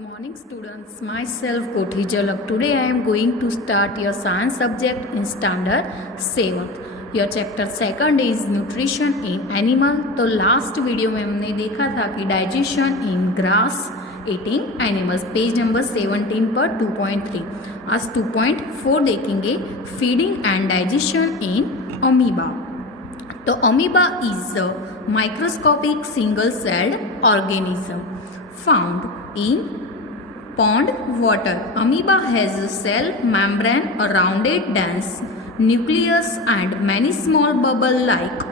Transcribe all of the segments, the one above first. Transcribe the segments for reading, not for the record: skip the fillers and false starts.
Good morning students, myself Kothi Jalak. Today I am going to start your science subject in standard 7th. Your chapter 2nd is nutrition in animal. तो last video में हमने देखा था कि digestion in grass eating animals, page number 17 पर 2.3. आज 2.4 देखेंगे, feeding and digestion in amoeba. तो amoeba is a microscopic single celled organism found in pond water. Amoeba has a cell membrane around it, dense nucleus and many small bubble-like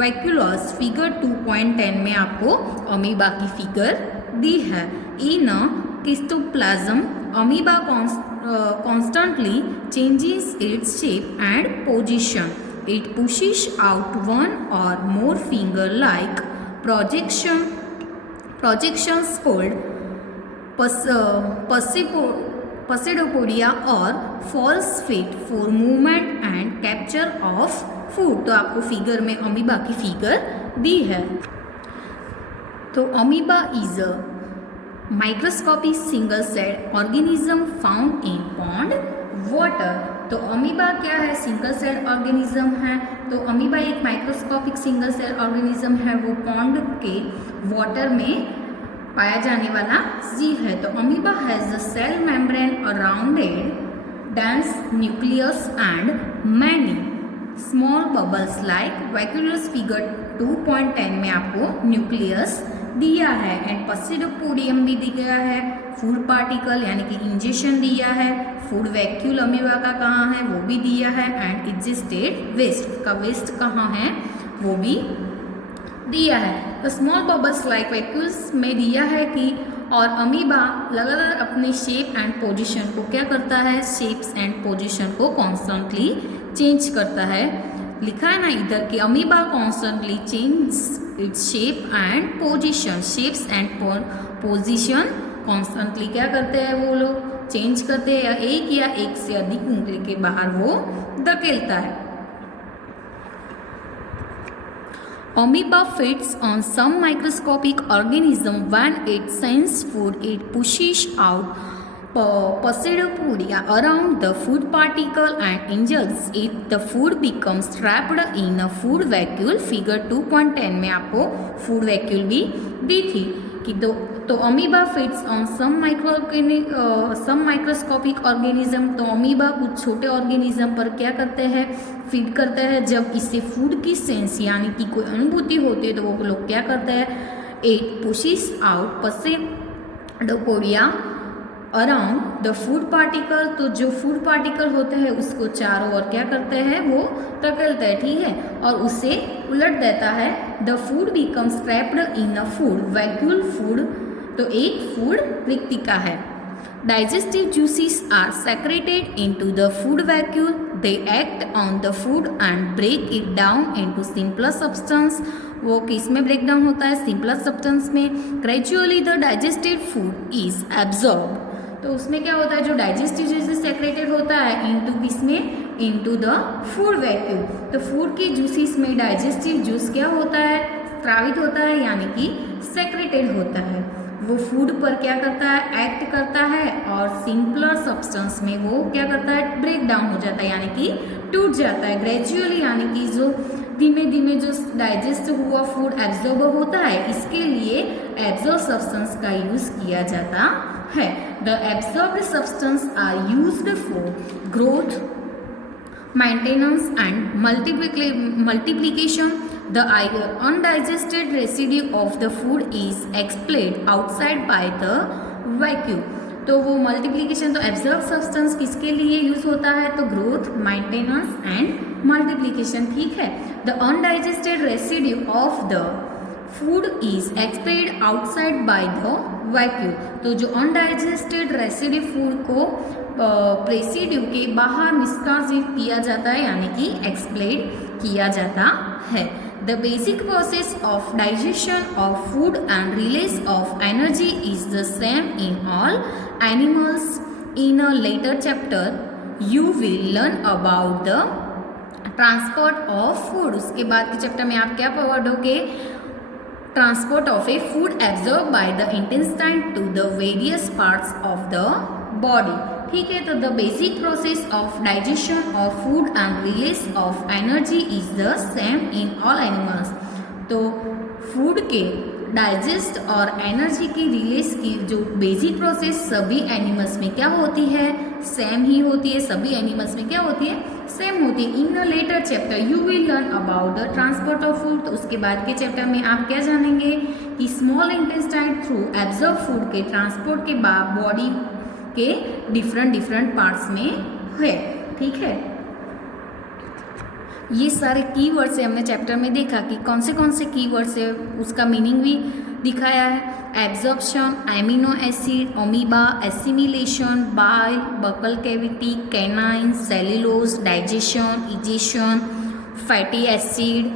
vacuoles. Figure 2.10 में आपको amoeba की figure दी है. In a cytoplasm, amoeba constantly changes its shape and position. It pushes out one or more finger-like projections called pseudopodia और false feet for movement and capture of food. तो आपको figure में amoeba की figure दी है. तो amoeba is a microscopic single cell organism found in pond water. तो amoeba क्या है? सिंगल सेल ऑर्गेनिज्म है. तो अमीबा एक माइक्रोस्कोपिक सिंगल सेल ऑर्गेनिज्म है, वो पॉन्ड के वाटर में पाया जाने वाला जीव है. तो amoeba has a cell membrane around it, dense nucleus and many small bubbles like vacuoles. Figure 2.10 में आपको न्यूक्लियस दिया है एंड पसिडोपोडियम भी दिया है. फूड पार्टिकल यानी कि इंजेक्शन दिया है. फूड वैक्यूल अमीबा का कहाँ है वो भी दिया है. एंड एग्जिस्टेड वेस्ट का वेस्ट कहाँ है वो भी दिया है. तो स्मॉल बबल्स लाइक वैक्यूल्स में दिया है कि और अमीबा लगातार अपने शेप एंड पोजीशन को क्या करता है? शेप्स एंड पोजीशन को कॉन्स्टेंटली चेंज करता है. लिखा है ना इधर कि amoeba constantly change its shape and position. Shapes and position constantly क्या करते हैं वो लोग? चेंज करते हैं या एक से अधिक ऊंगली के बाहर वो धकेलता है. Amoeba feeds on some microscopic organism. When it senses food, it pushes out pseudopodia around the food particle and injects it. The food becomes trapped in a food vacuole. Figure 2.10 में आपको food vacuole भी दी थी कि तो amoeba feeds on some microscopic organism. तो amoeba कुछ छोटे organism पर क्या करते हैं? फीड करते हैं. जब इससे फूड की सेंस यानी कि कोई अनुभूति होती है तो वो लोग क्या करते हैं? It pushes out pseudopodia around the food particle. तो जो फूड पार्टिकल होते हैं उसको चारों ओर क्या करते हैं? वो धकेलते हैं, ठीक है, और उसे उलट देता है. The food becomes trapped in a food vacuole. Food तो एक फूड रिक्तिका है. Digestive juices are secreted into the food vacuole. They act on the food and break it down into simpler substance. वो किस में ब्रेक डाउन होता है? Simpler substance में. Gradually the digested food is absorb. तो उसमें क्या होता है? जो डाइजेस्टिव जूसेस सेक्रेटेड होता है इनटू किसमें? Into the food vacuole. तो फूड के जूसेस में डाइजेस्टिव जूस क्या होता है? स्रावित होता है यानी कि सेक्रेटेड होता है. वो फूड पर क्या करता है? एक्ट करता है और सिंपलर सब्सटेंस में वो क्या करता है? ब्रेक डाउन हो जाता है यानी कि टूट जाता है. ग्रेजुअली यानी कि जो धीमे धीमे जो डाइजेस्ट हुआ फूड एब्जॉर्ब होता है, इसके लिए एब्जॉर्ब सब्सटेंस का यूज किया जाता है. The absorbed substance are used for growth, maintenance and multiplication. The undigested residue of the food is expelled outside by the vacuole. तो वो मल्टीप्लीकेशन, तो एब्जॉर्ब सब्सटेंस किसके लिए यूज होता है? तो ग्रोथ, मेंटेनेंस एंड मल्टीप्लीकेशन, ठीक है. The undigested residue of the food is expelled outside by the vacuole. तो जो अनडाइजेस्टेड रेसिड्यू फूड को रेसिड्यू के बाहर निष्कासित किया जाता है यानी कि एक्सपेल्ड किया जाता है. The basic process of digestion of food and release of energy is the same in all animals. In a later chapter, you will learn about the transport of food. उसके बाद के चैप्टर में आप क्या पढ़ोगे? transport of a food absorbed by the intestine to the various parts of the body. ठीक है, तो the basic process of digestion of food and release of energy is the same in all animals. तो food के digest और energy की release की जो basic process सभी एनिमल्स में क्या होती है, सेम ही होती है. सभी एनिमल्स में क्या होती है, सेम होती है. In the later chapter you will learn about the transport of food. तो उसके बाद के चैप्टर में आप क्या जानेंगे कि small intestine through absorb food के ट्रांसपोर्ट के बाद बॉडी के डिफरेंट पार्ट्स में है. ठीक है, ये सारे कीवर्ड्स है हमने चैप्टर में देखा कि कौन से कीवर्ड्स है, उसका मीनिंग भी दिखाया है. Absorption, amino acid, amoeba, assimilation, bile, buccal cavity, canine, cellulose, digestion, egestion, fatty acid,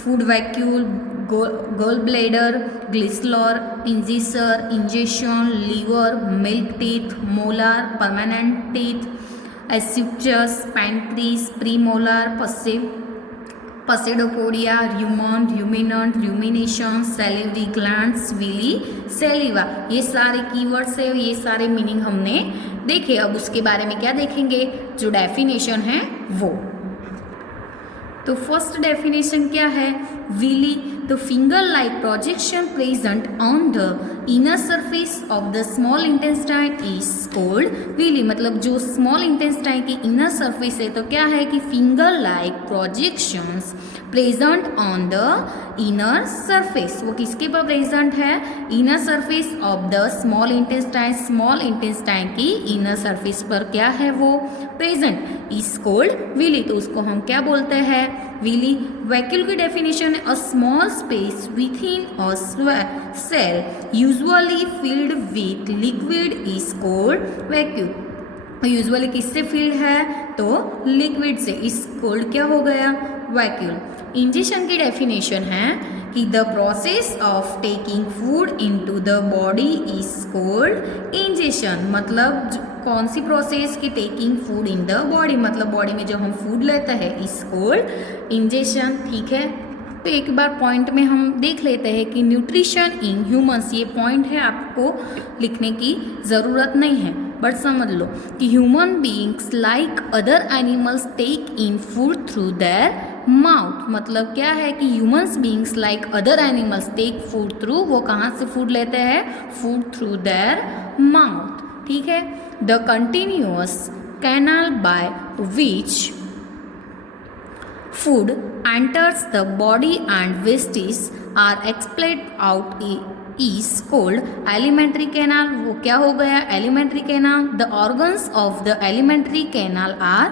food vacuole, gall bladder, glycerol, incisor, ingestion, liver, milk teeth, molar, permanent teeth, एस्यूचस, pancreas, premolar, pseudopodia, rumen, ruminant, rumination, salivary glands, villi, saliva. ये सारे keywords है, ये सारे meaning हमने देखे. अब उसके बारे में क्या देखेंगे, जो डेफिनेशन है वो. तो फर्स्ट डेफिनेशन क्या है, villi, the finger like projection present on the inner surface of the small intestine is called villi. मतलब जो स्मॉल इंटेस्टाइन की इनर सरफेस है तो क्या है कि finger like projections present on the inner surface. वो किसके पर प्रेजेंट है, inner surface of the small intestine. Small intestine की इनर सरफेस पर क्या है वो प्रेजेंट, इज कॉल्ड विली. तो उसको हम क्या बोलते हैं, विली. वैक्यूल की डेफिनेशन है a small space within a cell usually filled with liquid is called vacuole. Usually किससे फिल्ड है, तो लिक्विड से, इज कॉल्ड क्या हो गया, वैक्यूल. इंजेशन की डेफिनेशन है कि the process of taking food into the body is called ingestion. मतलब कौन सी प्रोसेस की taking food in the body, मतलब बॉडी में जो हम फूड लेते हैं, इज कॉल्ड इंजेशन. ठीक है, तो एक बार पॉइंट में हम देख लेते हैं कि न्यूट्रिशन इन ह्यूमंस, ये पॉइंट है, आपको लिखने की ज़रूरत नहीं है बट समझ लो कि human beings like other animals take in food through their mouth. मतलब क्या है कि humans beings like other animals take food through, वो कहाँ से फूड लेते हैं, फूड थ्रू देयर माउथ. ठीक है, the continuous canal by which food enters the body and wastes are expelled out is called alimentary canal. वो क्या हो गया, alimentary canal. The organs of the alimentary canal are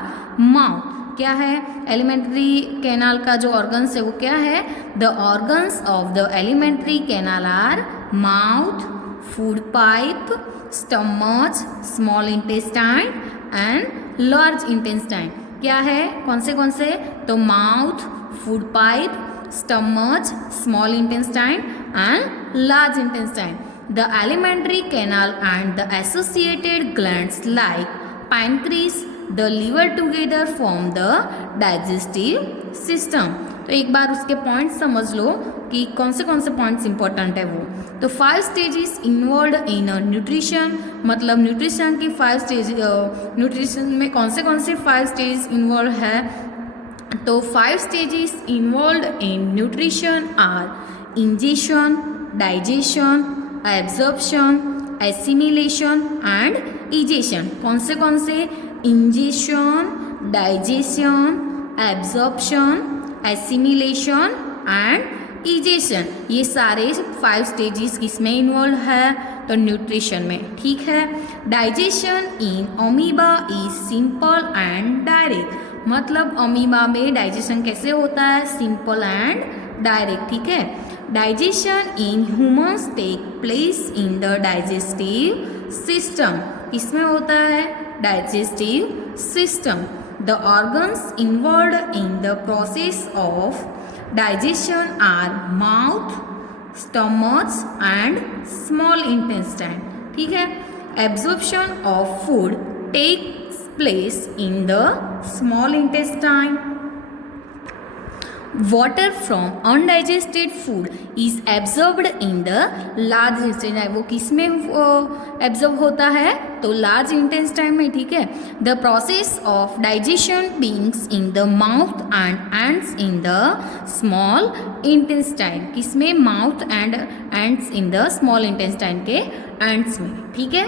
mouth. क्या है, alimentary canal का जो organs है वो क्या है, the organs of the alimentary canal are mouth, food pipe, stomach, small intestine and large intestine. क्या है, कौन से, तो mouth, food pipe, stomach, small intestine and large intestine. The alimentary canal and the associated glands like pancreas, the liver together form the digestive system. तो एक बार उसके point समझ लो कि कौन से पॉइंट्स इंपॉर्टेंट है वो. तो 5 स्टेजेस इन्वॉल्व इन न्यूट्रिशन, मतलब न्यूट्रिशन की 5 स्टेज, न्यूट्रिशन में कौन से 5 स्टेज इन्वॉल्व है. तो 5 stages involve in nutrition are ingestion, digestion, absorption, assimilation and egestion. कौन से, ingestion, digestion, absorption, assimilation and egestion. ये सारे 5 स्टेजेस किसमें इन्वॉल्व है, तो न्यूट्रिशन में. ठीक है, digestion in amoeba is simple and direct. मतलब अमीबा में डाइजेशन कैसे होता है, सिंपल एंड डायरेक्ट. ठीक है, digestion in humans take place in the digestive system. इसमें होता है digestive system. The organs involved in the process of digestion are mouth, stomach and small intestine. ठीक है, absorption of food takes place in the small intestine. water from undigested food is absorbed in the large intestine. वो किस में absorb होता है? तो large intestine में, ठीक है. The process of digestion beings in the mouth and ends in the small intestine. किस में? Mouth and ends in the small intestine के एंड्स में, ठीक है.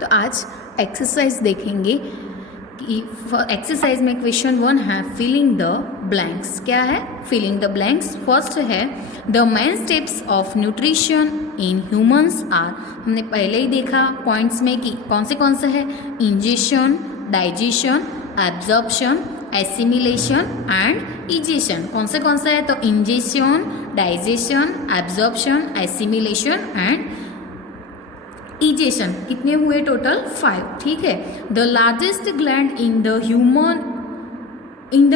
तो आज एक्सरसाइज देखेंगे. एक्सरसाइज में क्वेश्चन 1 है फिलिंग द ब्लैंक्स. क्या है? Filling the blanks. फर्स्ट है the main steps of nutrition in humans are. हमने पहले ही देखा पॉइंट्स में कि कौन से है. Ingestion, digestion, absorption, assimilation and egestion. कौन से है? तो ingestion, digestion, absorption, assimilation and egestion. कितने हुए टोटल? 5, ठीक है. The largest gland in the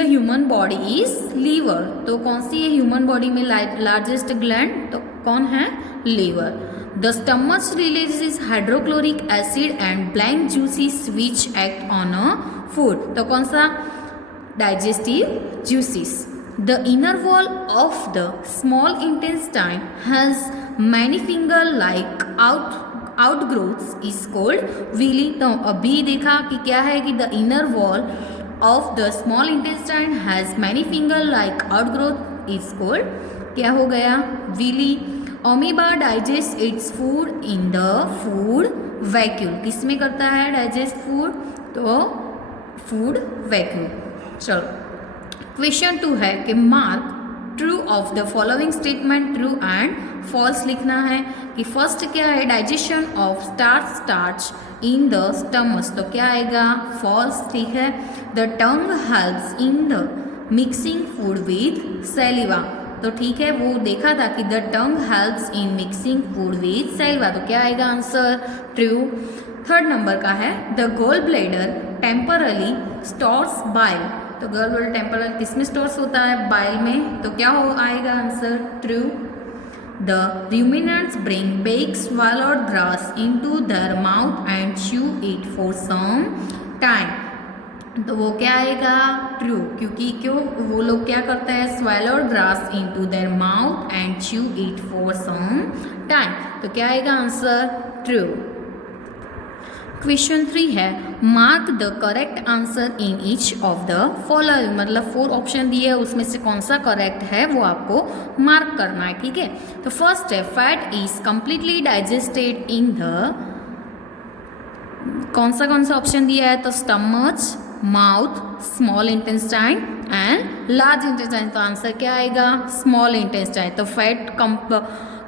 human body is liver. तो कौन सी है ह्यूमन बॉडी में लार्जेस्ट ग्लैंड? तो कौन है? Liver. The stomach releases hydrochloric acid and blank juices which act on a food. तो कौन सा? Digestive juices. The inner wall of the small intestine has many finger like outgrowths is called villi. तो अभी देखा कि क्या है कि the inner wall of the small intestine has many finger like outgrowth is called, क्या हो गया? Villi. Amoeba digest its food in the food vacuole. किस में करता है डाइजेस्ट फूड? तो फूड वैक्यूल. चलो क्वेश्चन 2 है कि mark true of the following statement. True and false लिखना है. कि फर्स्ट क्या है? Digestion of starch in the stomach. तो क्या आएगा? फॉल्स, ठीक है. The tongue helps in the mixing food with saliva. तो ठीक है, वो देखा था कि the tongue helps in mixing food with saliva. तो क्या आएगा आंसर? ट्रू. थर्ड नंबर का है the gall bladder temporarily stores bile. तो गॉल ब्लैडर टेम्परली किस में स्टोर्स होता है? बाइल में. तो क्या हो आएगा answer? True. The ruminants bring baked swallowed grass into their mouth and chew it for some time. तो वो क्या आएगा? ट्रू. क्योंकि क्यों वो लोग क्या करते हैं? swallowed grass into their mouth and chew it for some time. तो क्या आएगा आंसर? ट्रू. क्वेश्चन 3 है mark the correct answer in each of the following. मतलब 4 ऑप्शन दिए है, उसमें से कौन सा करेक्ट है वो आपको मार्क करना है, ठीक है. तो फर्स्ट है fat is completely digested in the. कौन सा ऑप्शन दिया है? तो stomach, mouth, small intestine and large intestine. तो आंसर क्या आएगा? Small intestine. तो फैट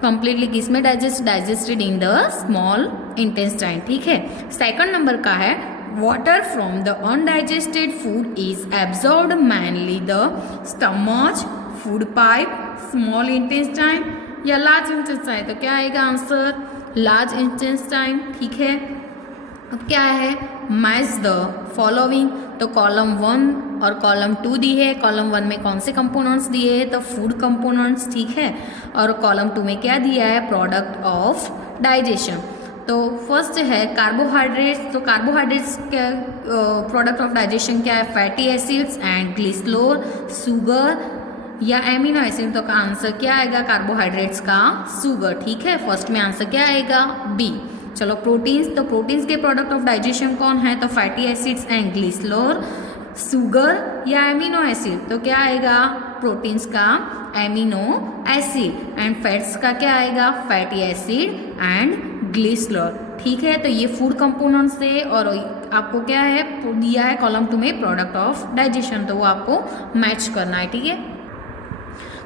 कंप्लीटली किस में digested in the small intestine, ठीक है. सेकंड नंबर का है water from the undigested food is absorbed mainly the stomach, food pipe, small intestine या लार्ज इंटेस्टाइन. तो क्या आएगा आंसर? लार्ज इंटेस्टाइन, ठीक है. अब क्या है? Match the following. तो कॉलम 1 और कॉलम 2 दी है. कॉलम 1 में कौन से कंपोनेंट्स दिए हैं? तो फूड कंपोनेंट्स, ठीक है. और कॉलम 2 में क्या दिया है? Product of digestion. तो फर्स्ट है कार्बोहाइड्रेट्स. तो कार्बोहाइड्रेट्स क्या प्रोडक्ट ऑफ डाइजेशन क्या है? Fatty acids and glycerol, sugar या एमिनो एसिड. तो का आंसर क्या आएगा? कार्बोहाइड्रेट्स का शुगर, ठीक है. फर्स्ट में आंसर क्या आएगा? बी. चलो प्रोटीन्स. तो प्रोटीन्स के प्रोडक्ट ऑफ डाइजेशन कौन है? तो fatty acids and glycerol, sugar या एमिनो एसिड. तो क्या आएगा? प्रोटीन्स का एमिनो एसिड एंड फैट्स का क्या आएगा? फैटी एसिड एंड ग्लिसरोल, ठीक है. तो ये फूड कंपोनेंट्स है और आपको क्या है दिया है कॉलम 2 में प्रोडक्ट ऑफ डाइजेशन. तो वो आपको मैच करना है, ठीक है.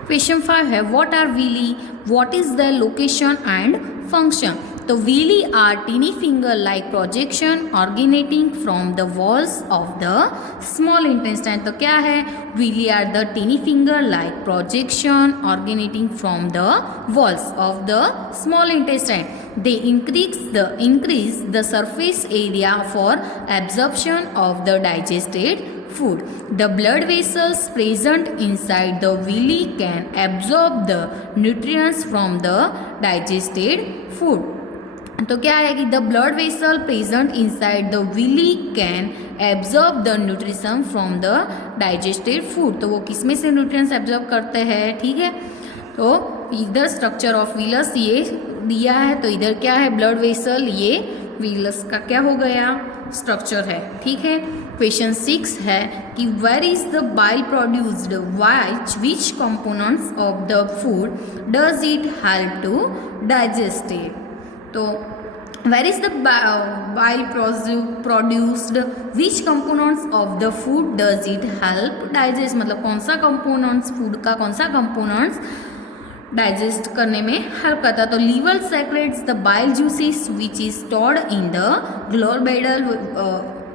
क्वेश्चन 5 है what are villi, what is the location and function. तो villi are tiny finger like projection originating from the walls of the small intestine. तो क्या है? Villi are the tiny finger like projection originating from the walls of the small intestine. They increase the surface area for absorption of the digested food. The blood vessels present inside the villi can absorb the nutrients from the digested food. तो क्या है कि the blood vessel present inside the villi can absorb the nutrition from the digested food. तो वो किस में से nutrients absorb करते हैं, ठीक है। तो इधर स्ट्रक्चर ऑफ विलस ये दिया है, तो इधर क्या है ब्लड वेसल, ये विलस का क्या हो गया स्ट्रक्चर है, ठीक है। क्वेश्चन 6 है कि where is the bile produced, which components of the food does it help to digest it. तो where is the bile produced, which components of the food does it help digest, मतलब कौन सा components, food का कौन सा components digest करने में help करता है। तो liver secretes the bile juices which is stored in the gall bladder,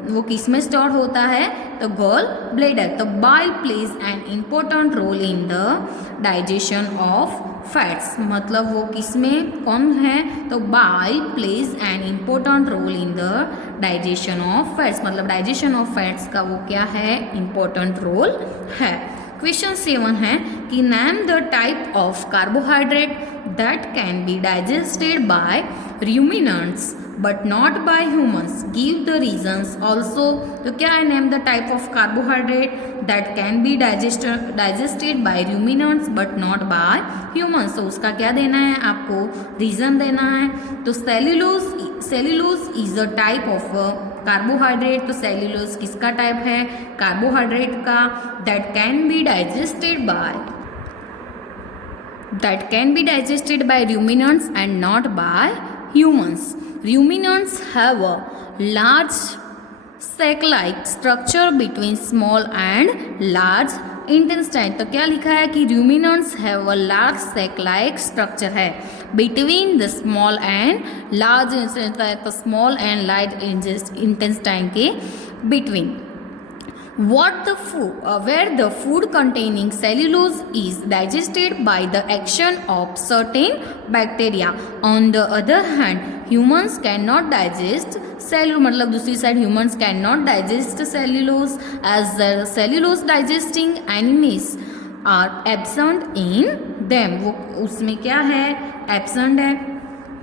वो किस में स्टोर होता है, तो गॉल ब्लैडर। तो bile plays an important role in the digestion of fats, मतलब वो किस में कौन है, तो bile plays an important role in the digestion of fats, मतलब डाइजेशन ऑफ फैट्स का वो क्या है इम्पोर्टेंट रोल है। क्वेश्चन 7 है कि name the type of carbohydrate that can be digested by ruminants but not by humans, give the reasons also। तो क्या है, name the type of carbohydrate that can be digested by ruminants but not by humans। तो उसका क्या देना है, आपको reason देना है। तो cellulose is a type of carbohydrate. तो सेल्यूलोज किसका टाइप है, कार्बोहाइड्रेट का, that can be digested by ruminants and not by humans। Ruminants have a large sac-like structure between small and large intestine। तो क्या लिखा है कि ruminants have a large sac-like structure है between the small and large intestine, तो small and large intestine के between। Where the food containing cellulose is digested by the action of certain bacteria। On the other hand, humans cannot digest cellulose, मतलब दूसरी side humans cannot digest cellulose as the cellulose digesting enzymes are absent in them। वो उसमें क्या है, absent है।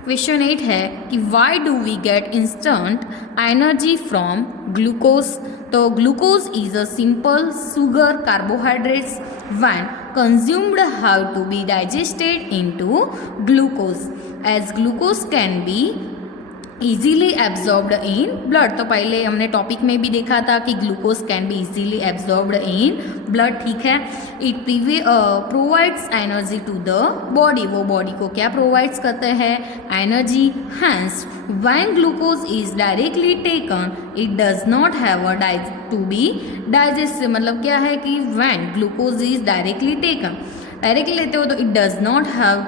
Question 8 है कि why do we get instant energy from glucose. तो glucose is a simple sugar carbohydrates when consumed how to be digested into glucose as glucose can be easily absorbed in blood. तो पहले हमने topic में भी देखा था कि glucose can be easily absorbed in blood, ठीक है। It provides energy to the body, वो बॉडी को क्या प्रोवाइड्स करते हैं, energy. Hence when glucose is directly taken it does not have a to be digest, मतलब क्या है कि when glucose is directly taken, directly लेते हो तो it does not have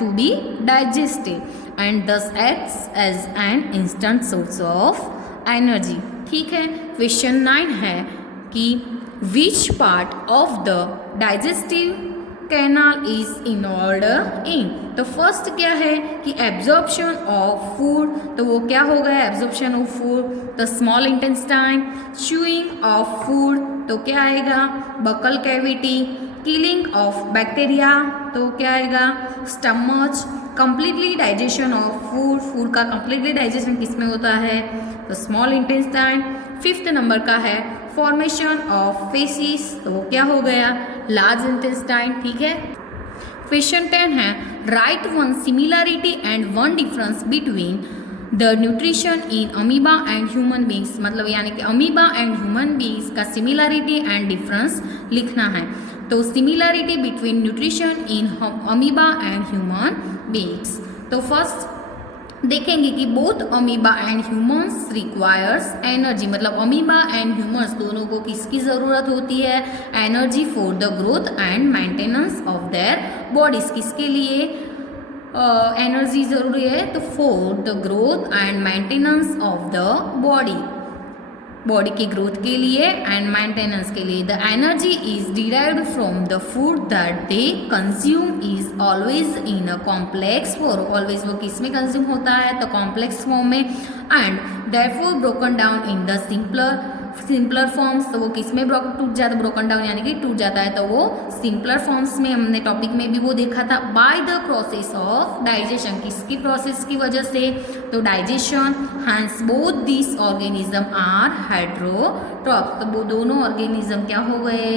to be digested and thus acts as an instant source of energy, ठीक है। Question 9 है कि which part of the digestive canal is involved in। तो first क्या है कि एब्जॉर्प्शन ऑफ फूड, तो वो क्या हो गया absorption of food, the small intestine. Chewing of food, तो क्या आएगा buccal cavity. Killing of bacteria, तो क्या आएगा stomach. Completely digestion of food, food का कंप्लीटली डाइजेशन किस में होता है, तो स्मॉल इंटेस्टाइन। 5th नंबर का है फॉर्मेशन ऑफ फेसिस, तो वो क्या हो गया लार्ज इंटेस्टाइन, ठीक है। क्वेश्चन 10 है right one similarity and one difference between the nutrition in amoeba and human beings, मतलब यानी कि अमीबा एंड ह्यूमन बींग्स का सिमिलरिटी एंड डिफरेंस लिखना है। तो similarity between nutrition in amoeba and human beings, तो फर्स्ट देखेंगे कि both amoeba and humans requires energy, मतलब अमीबा एंड ह्यूमंस दोनों को किसकी ज़रूरत होती है, energy for the growth and maintenance of their bodies. किसके लिए एनर्जी ज़रूरी है, तो for the growth and maintenance of the body, body की ग्रोथ के लिए एंड मेंटेनेंस के लिए। The energy is derived from the food that they consume is always in a complex form, always वो किस में कंज्यूम होता है, तो कॉम्प्लेक्स फॉर्म में, and therefore broken down in the simpler simpler forms, तो वो किस में टूट जाता है, ब्रोकन डाउन यानी कि टूट जाता है, तो वो सिंपलर फॉर्म्स में हमने टॉपिक में भी वो देखा था। By the process of digestion, किसकी प्रोसेस की वजह से, तो digestion. Hence both this organism are heterotrophs, तो वो दोनों ऑर्गेनिज्म क्या हो गए,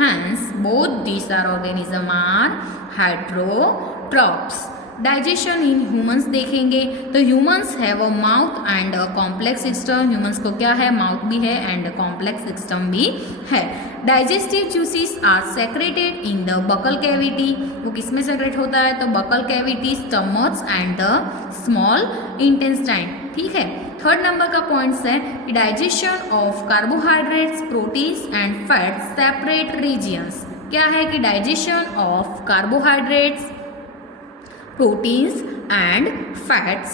hence both this are organism are heterotrophs. Digestion in humans देखेंगे तो humans have a mouth and a complex system, humans को क्या है, माउथ भी है एंड कॉम्प्लेक्स सिस्टम भी है। Digestive juices are secreted in the buccal cavity, वो किस में सेक्रेट होता है, तो buccal cavity, stomachs and the small intestine, ठीक है। थर्ड नंबर का पॉइंट्स है कि digestion of carbohydrates, proteins and fats separate regions, क्या है कि digestion of carbohydrates, proteins and fats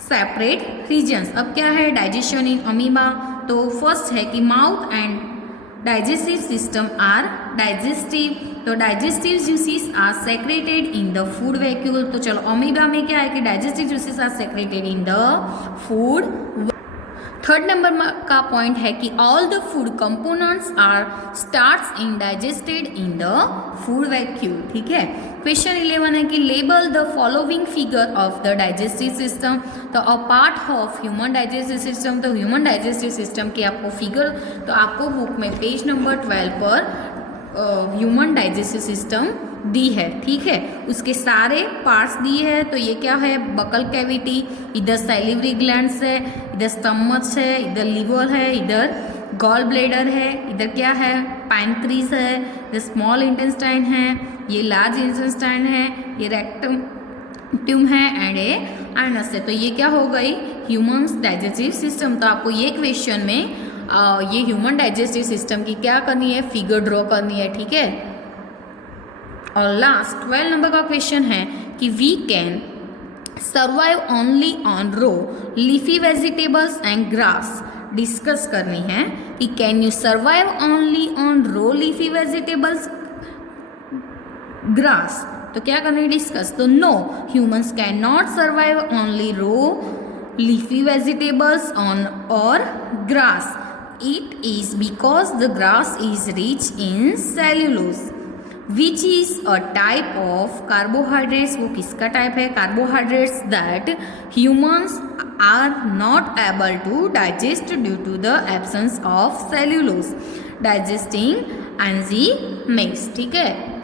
separate regions. अब क्या है डाइजेशन इन अमीबा, तो फर्स्ट है कि mouth and digestive system are digestive, तो digestive juices are secreted in the food vacuole. तो चलो अमीबा में क्या है कि digestive juices are secreted in the food. Third number का पॉइंट है कि all the food components are starts in digested in the food vacuole, ठीक है। क्वेश्चन 11 है कि label the following figure of the digestive system, तो a part of human digestive system, तो human digestive system की आपको फिगर, तो आपको बुक में पेज नंबर 12 पर ह्यूमन डाइजेस्टिव सिस्टम दी है, ठीक है। उसके सारे पार्ट्स दिए हैं, तो ये क्या है, बकल कैविटी, इधर सैलिवरी ग्लैंड्स है, इधर स्टमक्स है, इधर लिवर है, इधर गॉल ब्लैडर है, इधर क्या है, पैंक्रीज है, इधर स्मॉल इंटेस्टाइन है, ये लार्ज इंटेस्टाइन है, ये रेक्टम है एंड ये एनस है। तो ये क्या हो गई, ह्यूमन डाइजेस्टिव सिस्टम। तो आपको ये क्वेश्चन में ये ह्यूमन डाइजेस्टिव सिस्टम की क्या करनी है, फिगर ड्रॉ करनी है, ठीक है। और लास्ट 12 नंबर का क्वेश्चन है कि we can survive only on raw leafy vegetables and grass, discuss करनी है कि can you survive only on raw leafy vegetables grass, तो क्या करना है डिस्कस, तो no, humans can not survive only raw leafy vegetables on और grass, it is because the grass is rich in cellulose which is a type of carbohydrates, वो किसका type है, carbohydrates that humans are not able to digest due to the absence of cellulose digesting enzymes, ठीक है।